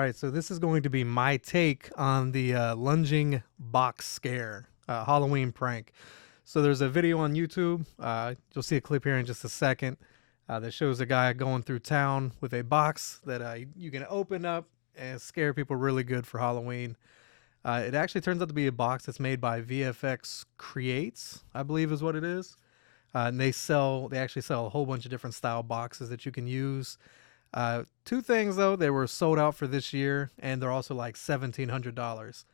right, so this is going to be my take on the lunging box scare, Halloween prank. So there's a video on YouTube. You'll see a clip here in just a second that shows a guy going through town with a box that you can open up and scare people really good for Halloween. It actually turns out to be a box that's made by VFX Creates, I believe is what it is. And they actually sell a whole bunch of different style boxes that you can use. Two things though, they were sold out for this year, and they're also like $1,700.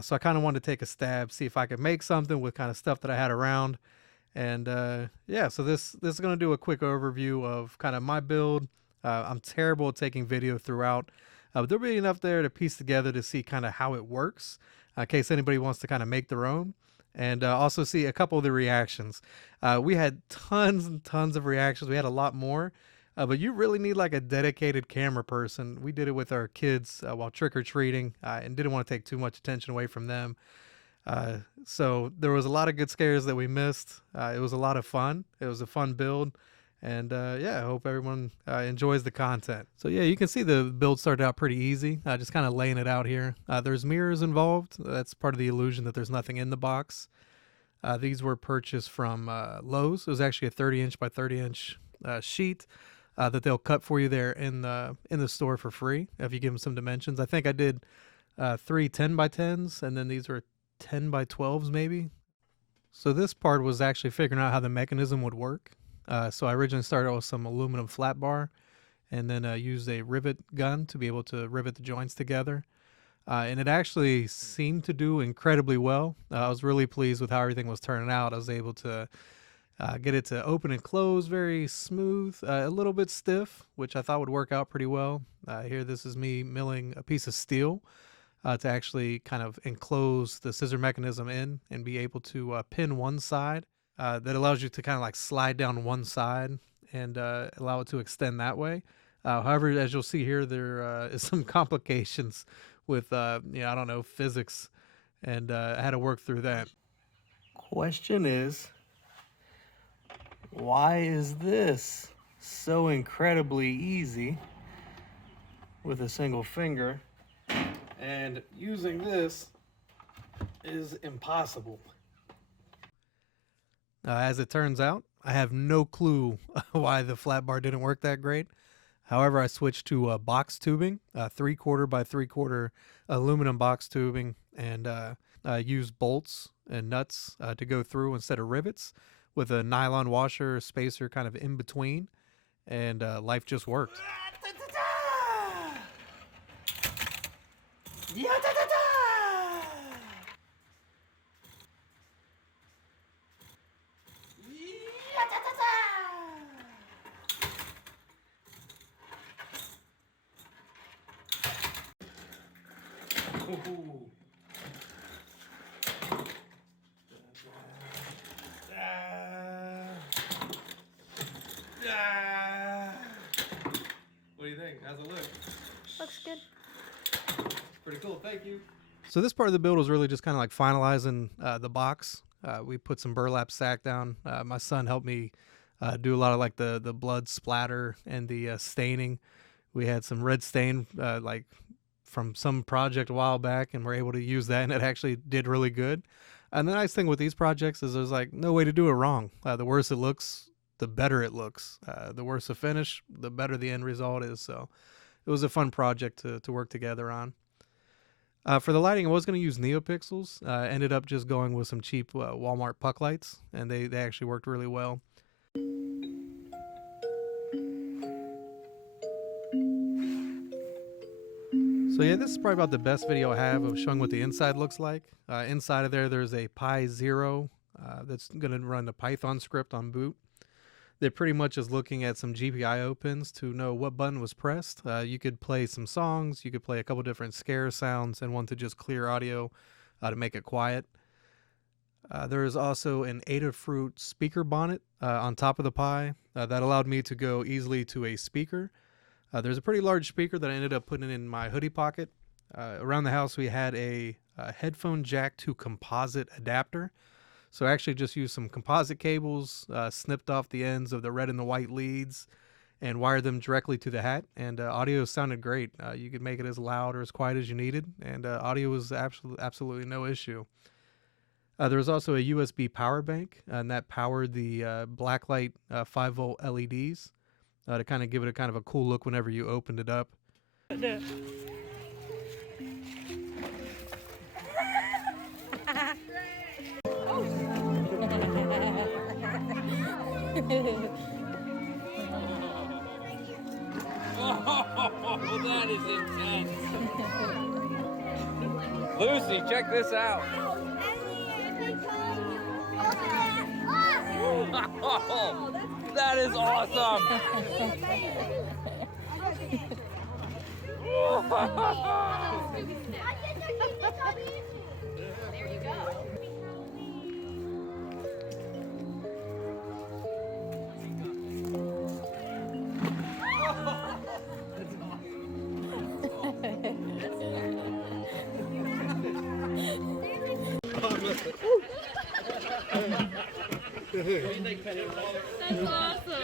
So I kind of wanted to take a stab, see if I could make something with kind of stuff that I had around. And yeah, so this is going to do a quick overview of kind of my build. I'm terrible at taking video throughout, but there'll be enough there to piece together to see kind of how it works, in case anybody wants to kind of make their own. And also see a couple of the reactions. We had tons and tons of reactions. We had a lot more. But you really need like a dedicated camera person. We did it with our kids while trick-or-treating and didn't want to take too much attention away from them. So there was a lot of good scares that we missed. It was a lot of fun. It was a fun build. And yeah, I hope everyone enjoys the content. So yeah, you can see the build started out pretty easy. Just kind of laying it out here. There's mirrors involved. That's part of the illusion that there's nothing in the box. These were purchased from Lowe's. It was actually a 30-inch by 30-inch sheet. That they'll cut for you there in the store for free if you give them some dimensions. I think I did 3 10 by 10s, and then these were 10 by 12s maybe. So this part was actually figuring out how the mechanism would work. So I originally started with some aluminum flat bar, and then used a rivet gun to be able to rivet the joints together. And it actually seemed to do incredibly well. I was really pleased with how everything was turning out. I was able to get it to open and close very smooth, a little bit stiff, which I thought would work out pretty well. Here, this is me milling a piece of steel to actually kind of enclose the scissor mechanism in and be able to pin one side. That allows you to kind of like slide down one side and allow it to extend that way. However, as you'll see here, there is some complications with, I don't know, physics, and I had to work through that. Question is, why is this so incredibly easy with a single finger, and using this is impossible? As it turns out, I have no clue why the flat bar didn't work that great. However, I switched to box tubing, 3/4 by 3/4 aluminum box tubing, and used bolts and nuts to go through instead of rivets, with a nylon washer spacer kind of in between, and life just worked. What do you think? How's it look? Looks good. Pretty cool, thank you. So this part of the build was really just kind of like finalizing the box. We put some burlap sack down. My son helped me do a lot of like the blood splatter and the staining. We had some red stain like from some project a while back, and we're able to use that, and it actually did really good. And the nice thing with these projects is there's like no way to do it wrong. The worse it looks, the better it looks. The worse the finish, the better the end result is. So it was a fun project to work together on. For the lighting, I was going to use NeoPixels. Ended up just going with some cheap Walmart puck lights, and they actually worked really well. So yeah, this is probably about the best video I have of showing what the inside looks like. Inside of there's a Pi Zero that's going to run the Python script on boot. They're pretty much just looking at some GPIO pins to know what button was pressed. You could play some songs, you could play a couple different scare sounds, and one to just clear audio to make it quiet. There is also an Adafruit speaker bonnet on top of the Pi that allowed me to go easily to a speaker. There's a pretty large speaker that I ended up putting in my hoodie pocket. Around the house we had a headphone jack to composite adapter. So I actually just used some composite cables, snipped off the ends of the red and the white leads, and wire them directly to the hat, and audio sounded great. You could make it as loud or as quiet as you needed, and audio was absolutely no issue. There was also a USB power bank, and that powered the blacklight 5-volt LEDs to kind of give it a kind of a cool look whenever you opened it up. Oh, that is intense. Lucy, check this out. Oh, that is awesome. There you go. That's awesome.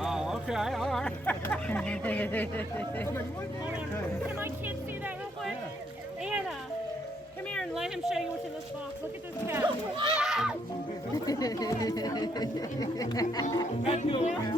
Oh, okay, all right. Can my kids see that real quick? Anna, come here and let him show you what's in this box. Look at this cat. Thank you.